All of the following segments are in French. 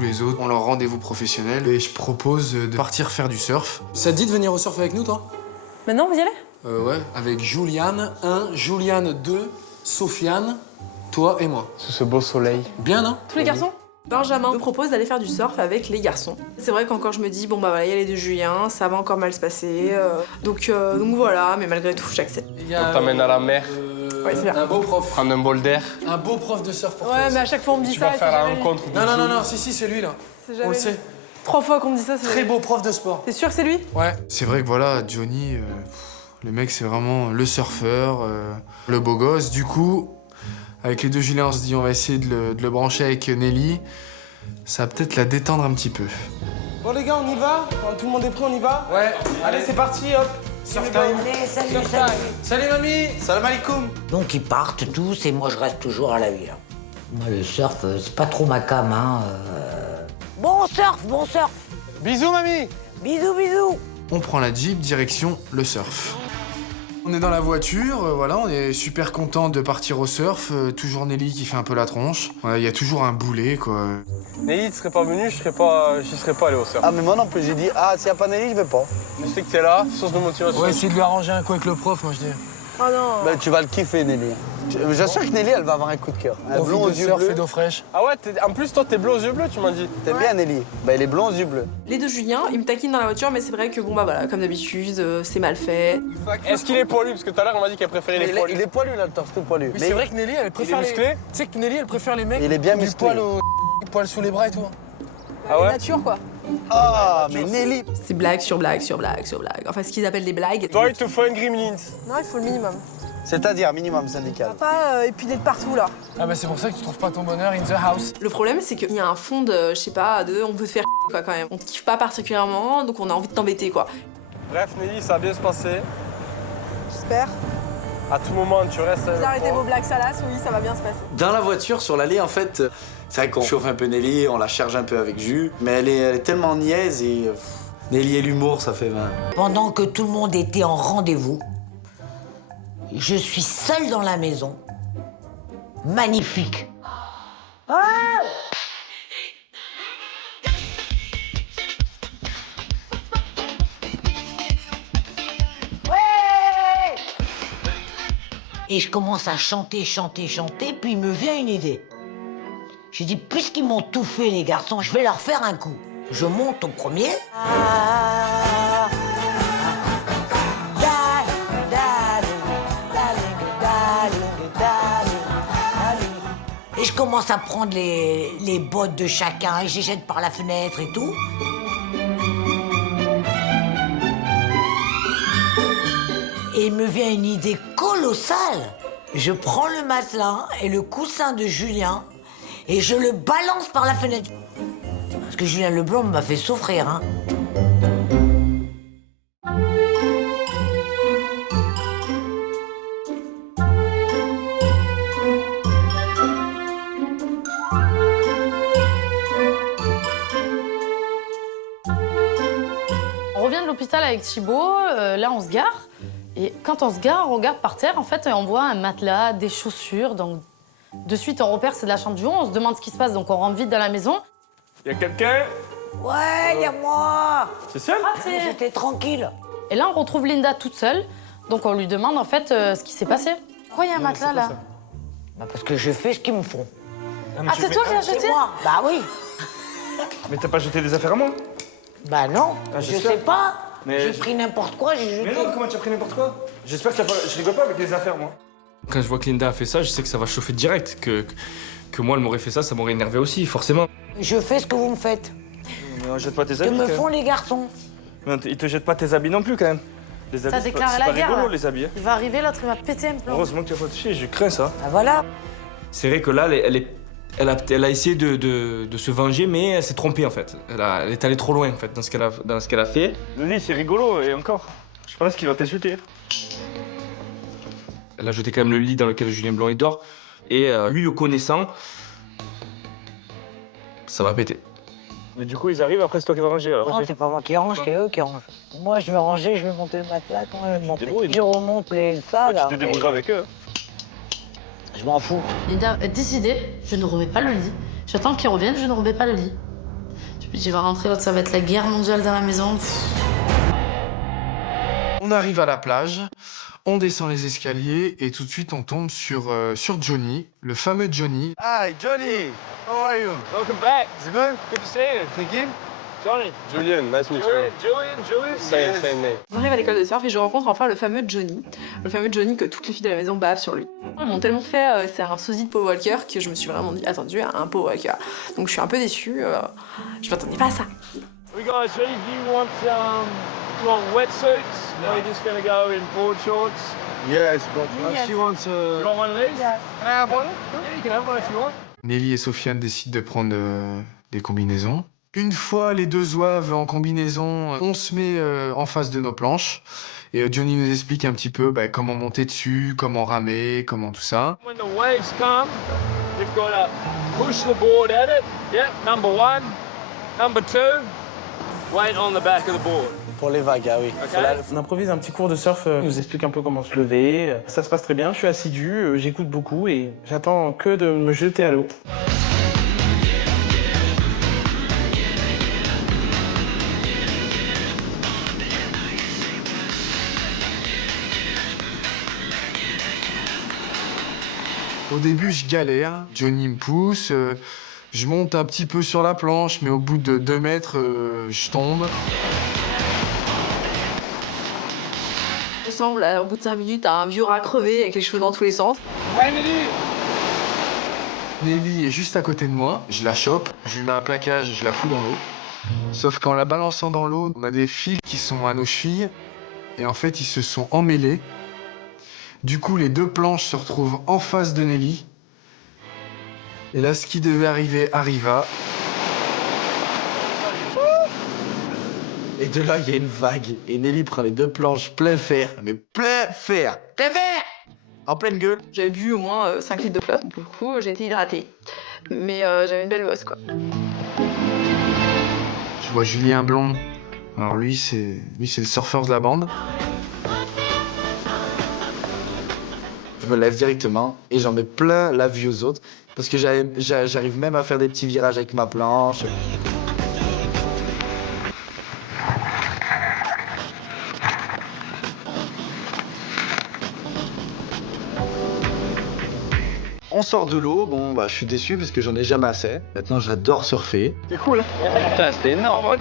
tous les autres ont leur rendez-vous professionnel et je propose de partir faire du surf. Ça te dit de venir au surf avec nous, toi? Maintenant, vous y allez? Ouais. Avec Juliane 1, Juliane 2, Sofiane, toi et moi. Sous ce beau soleil. Bien, non? Tous les garçons? Benjamin me propose d'aller faire du surf avec les garçons. C'est vrai qu'encore je me dis, bon bah voilà, il y a les 2 Julien, ça va encore mal se passer. Donc voilà, mais malgré tout, j'accepte. On t'emmène à la mer. Ouais, c'est bien. Un beau prof. Prendre un bol d'air. Un beau prof de surf pour toi. Ouais, mais à chaque fois on me dit Tu ça. vas et faire c'est la jamais lui. rencontre. Non, si, c'est lui, là. C'est On jamais le lui. sait. 3 fois qu'on me dit ça, c'est Très beau prof de sport. T'es sûr que c'est lui? Ouais. C'est vrai que voilà, Johnny, le mec c'est vraiment le surfeur, le beau gosse. Du coup, avec les 2 Julien, on se dit on va essayer de le brancher avec Nelly. Ça va peut-être la détendre un petit peu. Bon les gars, on y va? Tout le monde est prêt, on y va? Ouais. Allez, c'est parti, hop. Surf time. Allez, salut, Surf salut. time. Salut, mamie. Salam alaikum. Donc ils partent tous et moi je reste toujours à la ville. Moi le surf, c'est pas trop ma cam, hein. Bon surf, bon surf. Bisous, mamie. Bisous, bisous. On prend la Jeep, direction le surf. On est dans la voiture, voilà, on est super content de partir au surf. Toujours Nelly qui fait un peu la tronche. Il y a toujours un boulet, quoi. Nelly, tu serais pas venu, j'y serais pas allé au surf. Ah, mais moi non plus, j'ai dit, ah, s'il y a pas Nelly, je vais pas. Je sais que t'es là, source de motivation. On va essayer de lui arranger un coup avec le prof, moi je dis. Oh non. Ben, tu vas le kiffer, Nelly. J'assure que Nelly, elle va avoir un coup de cœur. Elle est blonde aux Envie de yeux surf et bleus. d'eau fraîche. Ah ouais, en plus, toi, t'es bleu aux yeux bleus, tu m'as dit. T'aimes bien, Nelly? Ben, elle est blonde aux yeux bleus. Les 2 Julien, ils me taquinent dans la voiture, mais c'est vrai que bon bah voilà, comme d'habitude, c'est mal fait. Est-ce qu'il est poilu? Parce que tout à l'heure, on m'a dit qu'elle préférait les poilus. Il est poilu, là, le torse tout poilu. Oui, c'est vrai que Nelly, elle préfère est musclé. Tu sais que Nelly, elle préfère les mecs. Il est bien du musclé. poil sous les bras et tout. Ah ouais? Nature quoi. Ah, mais Nelly. C'est blague sur blague sur blague sur blague. Enfin, ce qu'ils appellent des blagues. Toi, il te faut un gremlins. Non, il faut le minimum. C'est-à-dire minimum syndical. Pas épuisé de partout là. Ah bah c'est pour ça que tu trouves pas ton bonheur in the house. Le problème, c'est qu'il y a un fond de, je sais pas, de on veut te faire quoi quand même. On te kiffe pas particulièrement, donc on a envie de t'embêter quoi. Bref, Nelly, ça va bien se passer. J'espère. À tout moment, tu restes. Vous arrêtez vos blagues salaces, oui, ça va bien se passer. Dans la voiture, sur l'allée, en fait, c'est vrai qu'on chauffe un peu Nelly, on la charge un peu avec jus, mais elle est tellement niaise et Nelly et l'humour, ça fait 20. Pendant que tout le monde était en rendez-vous, je suis seule dans la maison. Magnifique. Ah! Ouais! Et je commence à chanter, puis il me vient une idée. J'ai dit, puisqu'ils m'ont tout fait, les garçons, je vais leur faire un coup. Je monte au premier. Et je commence à prendre les bottes de chacun et je les jette par la fenêtre et tout. Et il me vient une idée colossale. Je prends le matelas et le coussin de Julien et je le balance par la fenêtre. Parce que Julien Leblanc m'a fait souffrir, hein. On revient de l'hôpital avec Thibaut, là on se gare. Et quand on se gare, on regarde par terre, en fait, on voit un matelas, des chaussures. Donc de suite, on repère c'est de la chambre du haut, on se demande ce qui se passe, donc on rentre vite dans la maison. Y a quelqu'un? Ouais, y a moi. C'est seul? J'étais tranquille. Et là, on retrouve Linda toute seule. Donc on lui demande en fait ce qui s'est passé. Pourquoi il y a un matelas là? Bah parce que je fais ce qu'ils me font. Ah, c'est toi qui l'as jeté? C'est moi. Bah oui. Mais t'as pas jeté des affaires à moi? Bah non, Ah, je j'espère. sais pas. Mais J'ai pris n'importe quoi, j'ai jeté. Mais non, comment tu as pris n'importe quoi? J'espère que je rigole pas avec les affaires, moi. Quand je vois que Linda a fait ça, je sais que ça va chauffer direct. Que moi, elle m'aurait fait ça, ça m'aurait énervé aussi, forcément. Je fais ce que vous me faites. Mais on jette pas tes Que habits. me quand font même. les garçons. Mais ils te jettent pas tes habits non plus, quand même. Les habits, Ça c'est déclare pas, la c'est pas guerre, rigolo, là. les habits. Hein. Il va arriver, l'autre il va péter un plomb. Heureusement que tu as pas touché, je crains ça. Bah voilà. C'est vrai que là, elle a essayé de se venger, mais elle s'est trompée, en fait. Elle est allée trop loin, en fait, dans ce qu'elle a fait. Le lit, c'est rigolo, et encore. Je pense qu'il va t'insulter. Elle a jeté quand même le lit dans lequel Julien Blanc il dort. Et lui, le connaissant, ça va péter. Mais du coup, ils arrivent, après c'est toi qui vas ranger. Alors. Non, c'est pas moi qui range, c'est eux qui rangent. Moi, je vais ranger, je vais monter le matelas, quand je vais monter. débrouilles. Je remonte ça, là. Tu te débrouilleras avec eux. Je m'en fous. Linda a décidé, je ne remets pas le lit. J'attends qu'il revienne, je ne remets pas le lit. Je me dis, je vais rentrer, l'autre, ça va être la guerre mondiale dans la maison. On arrive à la plage, on descend les escaliers et tout de suite on tombe sur Johnny, le fameux Johnny. Hi, Johnny. How are you? Welcome back. Is it good? Good to see you. Thank you. Johnny. Julian, nice to meet Julian. Same name. On arrive à l'école de surf et je rencontre enfin le fameux Johnny. Le fameux Johnny que toutes les filles de la maison bavent sur lui. Ils m'ont tellement fait, c'est un sosie de Paul Walker que je me suis vraiment dit, attendu, un Paul Walker. Donc je suis un peu déçue, je m'attendais pas à ça. We guys ready? Do you want wetsuits? Or are you just gonna go in board shorts? Yes, but she wants You want one of these? Can I have one? Yeah, you can have one if you want. Nelly et Sofiane décident de prendre des combinaisons. Une fois les deux zouaves en combinaison, on se met en face de nos planches. Et Johnny nous explique un petit peu comment monter dessus, comment ramer, comment tout ça. When the waves come, you've got to push the board at it. Yep, number 1. Number 2, weight on the back of the board. pour les vagues, ah oui. Okay. On improvise un petit cours de surf, il nous explique un peu comment se lever. Ça se passe très bien, je suis assidu, j'écoute beaucoup et j'attends que de me jeter à l'eau. Au début, je galère. Johnny me pousse. Je monte un petit peu sur la planche, mais au bout de 2 mètres, je tombe. Il semble, au bout de 5 minutes, à un vieux rat crevé avec les cheveux dans tous les sens. Nelly est juste à côté de moi. Je la chope, je lui mets un plaquage, je la fous dans l'eau. Sauf qu'en la balançant dans l'eau, on a des fils qui sont à nos chevilles. Et en fait, ils se sont emmêlés. Du coup, les 2 planches se retrouvent en face de Nelly. Et là, ce qui devait arriver arriva. Et de là, il y a une vague. Et Nelly prend les 2 planches plein fer. Mais plein fer. Plein fer. En pleine gueule. J'avais bu au moins 5 litres de flotte. Pour le coup, j'ai été hydratée. Mais j'avais une belle bosse, quoi. Je vois Julien Blond. Alors lui, c'est le surfeur de la bande. Je me lève directement et j'en mets plein la vue aux autres. Parce que j'arrive même à faire des petits virages avec ma planche. On sort de l'eau, bon bah je suis déçu parce que j'en ai jamais assez. Maintenant j'adore surfer. C'est cool. Putain, c'était énorme.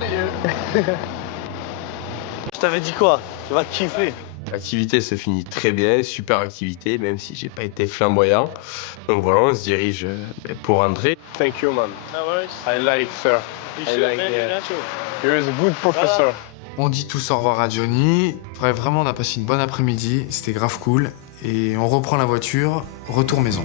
Je t'avais dit quoi? Tu vas kiffer. L'activité se finit très bien, super activité, même si j'ai pas été flamboyant. Donc voilà, on se dirige pour rentrer. Thank you, man. No worries. I like surf. You should, man. You're natural. You're a good professor. On dit tous au revoir à Johnny. Vraiment, on a passé une bonne après-midi. C'était grave cool. Et on reprend la voiture, retour maison.